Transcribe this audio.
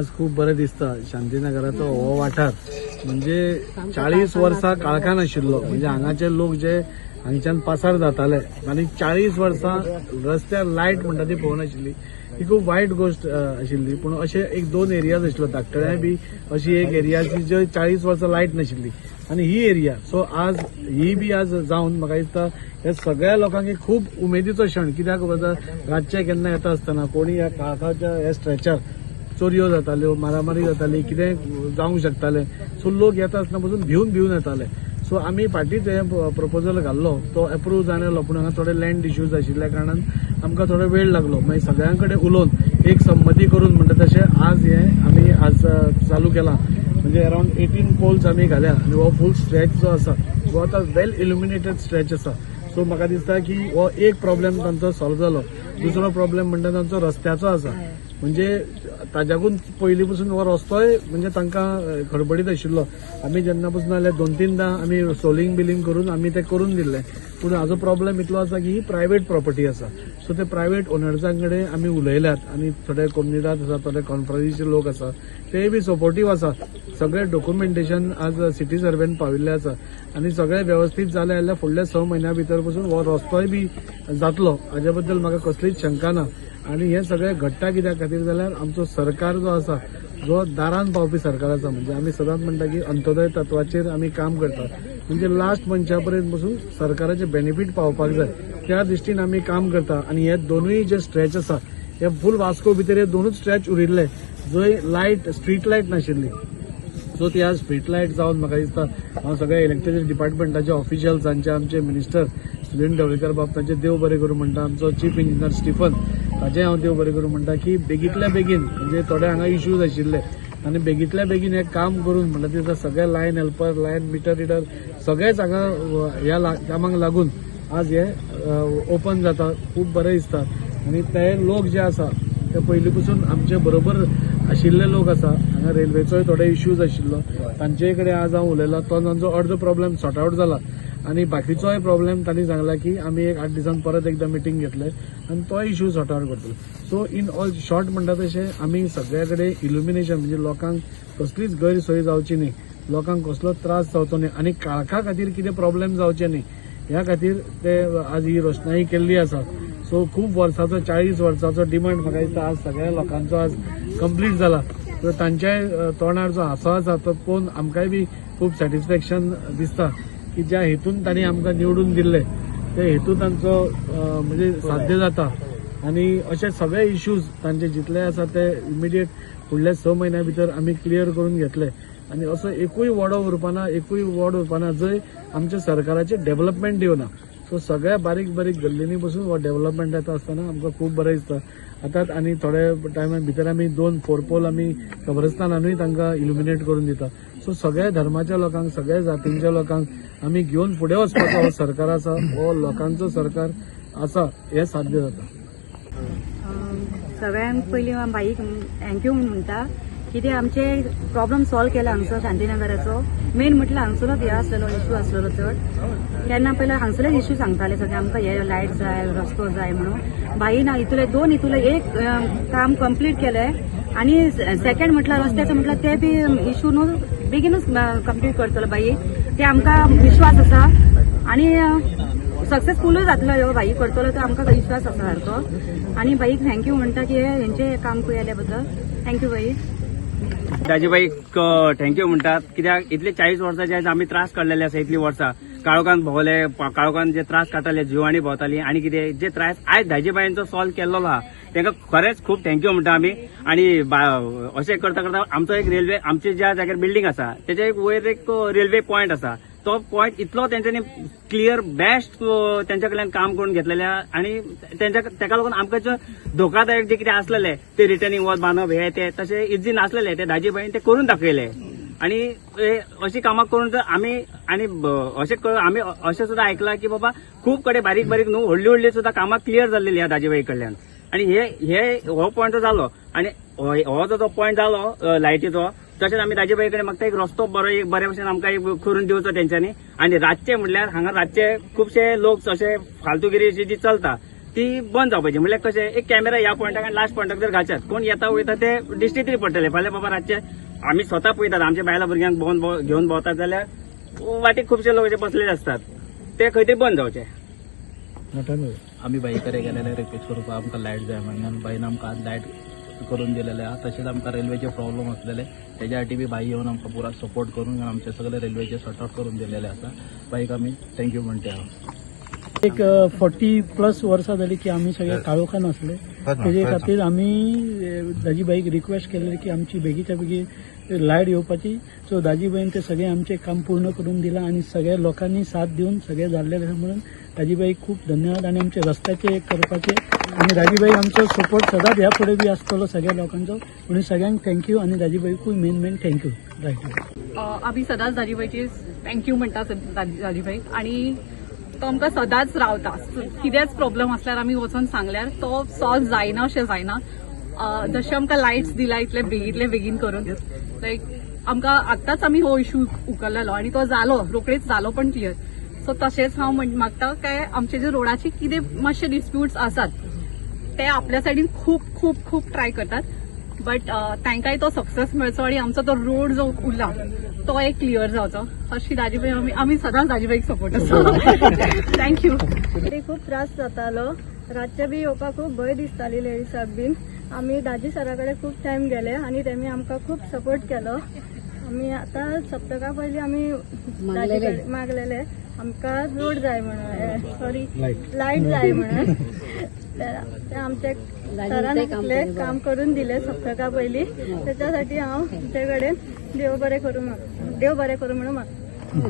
आज खूप बरें दिसता शांतीनगराचो हो वाठार म्हणजे 40 वर्सां काळखान आशिल्लो म्हणजे हांगाचे लोक जे हांगच्यान पासार जाताले आनी 40 वर्सां रस्त्यार लायट म्हणटा ती पळोवनाशिल्ली ही खूप वायट गोष्ट आशिल्ली. पूण अशे एक दोन एरियाज आशिल्लो धाकटळ्याय बी अशी एक एरिया आशिल्ली जंय 40 वर्सां लायट नाशिल्ली आनी ही एरिया सो आज ही बी आज जावन म्हाका दिसता हे सगळ्या लोकांक एक खूप उमेदीचो क्षण. कित्याक रातचे केन्ना येता आसतना कोणी ह्या काळखाच्या ह्या स्ट्रेचार चोरयो जाताल्यो मारामारी जाताली कितेंय जावंक शकताले सो लोक येता आसतना पासून भिवन येताले. सो आमी फाटींच हे प्रपोजल घाल्लो तो अप्रूव्ह जालेलो पूण हांगा थोडे लँड इश्यूज आशिल्ल्या कारणान आमकां थोडो वेळ लागलो. मागीर सगळ्यां कडेन उलोवन एक संमती करून म्हणटा तशें आज हे आमी आज चालू केलां. म्हणजे अराउंड 18 पोल्स आमी घाल्या आनी हो फूल स्ट्रेच जो आसा हो आतां वेल इल्युमिनेटेड स्ट्रेच आसा. सो म्हाका दिसता की हो एक प्रॉब्लेम तांचो सॉल्व जालो. दुसरो प्रॉब्लेम म्हणटा तांचो रस्त्याचो आसा. म्हणजे ताज्याकून पयलीं पासून हो रस्तोय म्हणजे तांकां खडबडीत आशिल्लो. आमी जेन्ना पासून जाल्यार 2-3दां आमी सोलिंग बिलिंग करून आमी ते करून दिल्ले. पूण हाजो प्रॉब्लेम इतलो आसा की ही प्रायवेट प्रॉपर्टी आसा. सो ते प्रायवेट ओनर्सां कडेन आमी उलयल्यात आनी थोडे कम्युनिटात आसा थोडे कॉन्फ्रन्सीचे लोक आसा ते बी सपोर्टीव आसा. सगळे डॉक्युमेंटेशन आज सिटी सर्वेन पाविल्ले आसा आनी सगळे व्यवस्थीत जाले जाल्यार फुडल्या 6 म्हयन्या भितर पासून हो रस्तोय बी जातलो हाज्या बद्दल म्हाका कसलीच शंका ना. आनी हे सगळे घडटा कित्या खातीर जाल्यार आमचो सरकार जो आसा जो दारान पावपी सरकार आसा म्हणजे आमी सदांच म्हणटा की अंत्योदय तत्वाचेर आमी काम करता म्हणजे लास्ट मनशा पर्यंत पासून सरकाराचे बेनिफीट पावपाक जाय त्या दृश्टीन आमी काम करता. आनी हे दोनूय जे स्ट्रेच आसा हे फूल वास्को भितर हे दोनूच स्ट्रेच उरिल्ले जंय लायट स्ट्रीट लायट नाशिल्ली. सो ती आज स्ट्रीट लायट जावन म्हाका दिसता हांव सगळ्या इलेक्ट्रिसिटी डिपार्टमेंटाचे ऑफिशियल्सांचे आमचे मिनिस्टर सुनील ढवळीकर बाब तांचे देव बरें करूं म्हणटा. आमचो चीफ इंजिनियर स्टीफन ताचें हांव देव बरें करूं म्हणटा की बेगींतल्या बेगीन म्हणजे थोडे हांगा इश्यूज आशिल्ले आनी बेगींतल्या बेगीन हे काम करून म्हणटा दिसता सगळे line helper line meter reader सगळेच हांगा ह्या कामाक लागून आज हे ओपन जाता. खूब बरें दिसता. आनी ते लोक जे आसा ते पयलीं पासून आमचे बरोबर आशिल्ले लोक आसा. हांगा रेल्वेचोय थोडे इश्यूज आशिल्लो तांचे कडेन आज हांव उलयलां तो तांचो अर्दो प्रॉब्लेम सॉर्ट आउट जाला आनी बाकीचोय प्रॉब्लेम तांणी सांगला की आमी एक 8 दिसांनी परत एकदा मिटींग घेतले आनी तो इश्यू सॉर्ट आउट करतलो. सो इन ऑल शॉर्ट म्हणटा तशें आमी सगळ्या कडेन इल्युमिनेशन म्हणजे लोकांक कसलीच गैरसोय जावची न्ही लोकांक कसलो त्रास जावचो न्ही आनी काळखा खातीर कितें प्रॉब्लेम जावचे न्ही ह्या खातीर ते आज ही रोशनाई केल्ली आसा. सो खूब वर्साचो 40 वर्साचो डिमांड म्हाका दिसता आज सगळ्या लोकांचो आज कंप्लीट जाला. सो तांच्या तोंडार जो हांसो आसा तो पळोवन आमकांय बी खूब सॅटिस्फॅक्शन दिसता की ज्या हेतून तांणी आमकां निवडून दिल्ले ते हेतू तांचो म्हणजे साध्य जाता. आनी अशे सगळे इश्यूज तांचे जितले आसा ते इमिडिएट फुडल्या 6 म्हयन्या भितर आमी क्लियर करून घेतले. आनी असो एकूय वॉर्ड उरपाना जंय आमच्या सरकाराचे डेव्हलपमेंट येवना. सो सगळ्या बारीक बारीक गल्लींनी बसून हो डेव्हलपमेंट येता आसतना आमकां खूब बरें दिसता. आतां आनी थोड्या टायमा भितर आमी 2 फोरपोल आमी कब्रस्तानानूय तांकां इल्युमिनेट करून दिता. सो सगळ्या धर्माच्या लोकांक सगळ्या जातींच्या लोकांक आमी घेवन फुडें वचपाचो हो सरकार आसा हो लोकांचो सरकार आसा हे साध्य जाता. सगळ्यांक पयलीं हांव भाईक थँक्यू म्हणटा कितें आमचे प्रॉब्लम सॉल्व केला हांगचो शांतीनगराचो. मेन म्हटल्यार हांगसरलोच हे आसलेलो इश्यू आसलेलो चड तेन्ना पयलीं हांगसरलेच इश्यू सांगताले सगळे आमकां हे लायट जाय रस्तो जाय म्हणून. भाईन इतले 2 इतले एक काम कंप्लीट केले आनी सेकंड म्हटल्यार रस्त्याचो म्हटल्यार ते बी इश्यू न्हू बेगीनच कंप्लीट करतलो बाई ते आमकां विश्वास आसा आनी सक्सेसफुलूय जातलो ह्यो भाई करतलो तो आमकां विश्वास आसा सारको. आनी भाईक थँक्यू म्हणटा की हेंचे काम केल्या बद्दल थँक्यू भाई. दाजीबाई थँक्यू म्हणटात कित्याक इतले 40 वर्सांचे आज आमी त्रास काडलेले आसा. इतली वर्सां काळोखान भोंवले काळोखान जे त्रास काडटाले जिवाणी भोंवताली आनी कितें जे त्रास आयज दाजीबाईंचो सॉल्व केल्लो आहा तांकां खरेंच खूब थँक्यू म्हणटा आमी. आनी अशें करता करता आमचो एक रेल्वे आमचे ज्या जाग्यार बिल्डींग आसा तेच्या एक वयर एक रेल्वे पॉयंट आसा तो पॉयंट इतलो तेंच्यांनी क्लियर बेस्ट तेंच्या कडल्यान काम करून घेतलेले आनी तेका लागून आमकां जे धोकादायक जे कितें आसलेले ते रिटर्निंग वॉल बांदप हे ते तशें इझी नासलेले ते दाजीबाईन ते करून दाखयले. आनी अशी कामां करून आमी आनी अशें आमी अशें सुद्दां आयकलां की बाबा खूब कडेन बारीक बारीक न्हू व्हडली व्हडली सुद्दां कामां क्लियर जाल्लेली ह्या दाजीबाई कडल्यान. आनी हे हो पॉयंट जालो आनी हो जो पॉयंट जालो लायटीचो तशेंच आमी दाजीबाई कडेन म्हाका एक रस्तो बरे भशेन आमकां करून दिवचो तेंच्यांनी. आनी रातचे म्हणल्यार हांगा रातचे खुबशे लोक अशे फालतूगिरी जी चलता ती बंद जावपाची. म्हणल्यार कशें एक कॅमेरा ह्या पॉयंटाक आनी लास्ट पॉयंटाक जर घालच्यात कोण येता वयता ते दिश्टी तरी पडटले. फाल्यां बाबा रातचे आमी स्वता पळयतात आमच्या बायला भुरग्यांक घेवन भोंवतात जाल्यार वाटेक खुबशे लोक जे बसलेले असतात ते खंय तरी बंद जावचे. आम्ही बाईकडे गेलेले रिक्वेस्ट करूक आमकां लायट जाय म्हणून बाईन आमकां आज लायट करून दिलेले आहा. तशेंच आमकां रेल्वेचे प्रॉब्लेम आसलेले तेज्या खातीर बी बाई येवन आमकां पुरा सपोर्ट करून आमचे सगळे रेल्वेचे सॉर्ट आउट करून दिलेले आसा. बाईक आमी थँक्यू म्हणटे आहा. एक 40+ वर्सां जाली की आमी सगळे काळोखान आसले. तेजे खातीर आमी दाजीबाईक रिक्वेस्ट केलेली की आमची बेगीच्या बेगी लायट येवपाची. सो दाजीबाईन ते सगळे आमचे काम पूर्ण करून दिला आणि सगळ्या लोकांनी साथ दिवन सगळे जाल्लेले आसा. म्हणून दाजीबाई खूप धन्यवाद. आणि आमचे रस्त्याचे करपाचे आणि दाजीबाई आमचो सपोर्ट सदांच ह्या फुडें बी आसतलो सगळ्या लोकांचो. म्हणून सगळ्यांक थँक्यू आणि दाजीबाईकूय मेन थँक्यू. रायट आम्ही सदांच दाजीबाईची थँक्यू म्हणटा दाजीबाई. आणि तो आमकां सदांच रावता. कितेंच प्रॉब्लेम आसल्यार आमी वचून सांगल्यार तो सॉल्व जायना अशें जायना. जशें आमकां लायट्स दिला इतले बेगीन करून लायक आमकां आत्ताच आमी हो इश्यू उखल्लेलो आणि तो जालो रोखडेच जालो पण क्लियर. सो तशेंच हांव मागता काय आमचे जे रोडाचे कितें मातशे डिस्प्यूट्स आसात ते आपल्या सायडीन खूप ट्राय करतात. बट तांकांय तो सक्सेस मेळचो आणि आमचो तो रोड जो उरला तो एक क्लियर जावचो अशी दाजीबाई आमी सदांच दाजीबाईक सपोर्ट आसा. थँक्यू. खूप त्रास जातालो. रातचे बी येवपाक खूप भंय दिसताली लेडीजाक बीन. आमी दाजी सरा कडेन खूप टायम गेले आणि तेमी आमकां खूप सपोर्ट केलो. आमी आतां सप्तका पयलीं आमी मागलेले आमकां रोड जाय म्हणून सॉरी लायट जाय म्हणून. ते आमचे सरान आपले काम करून दिले सप्तका पयलीं. त्याच्यासाठी हांव तुमचे कडेन देव बरें करूं म्हणून मागता.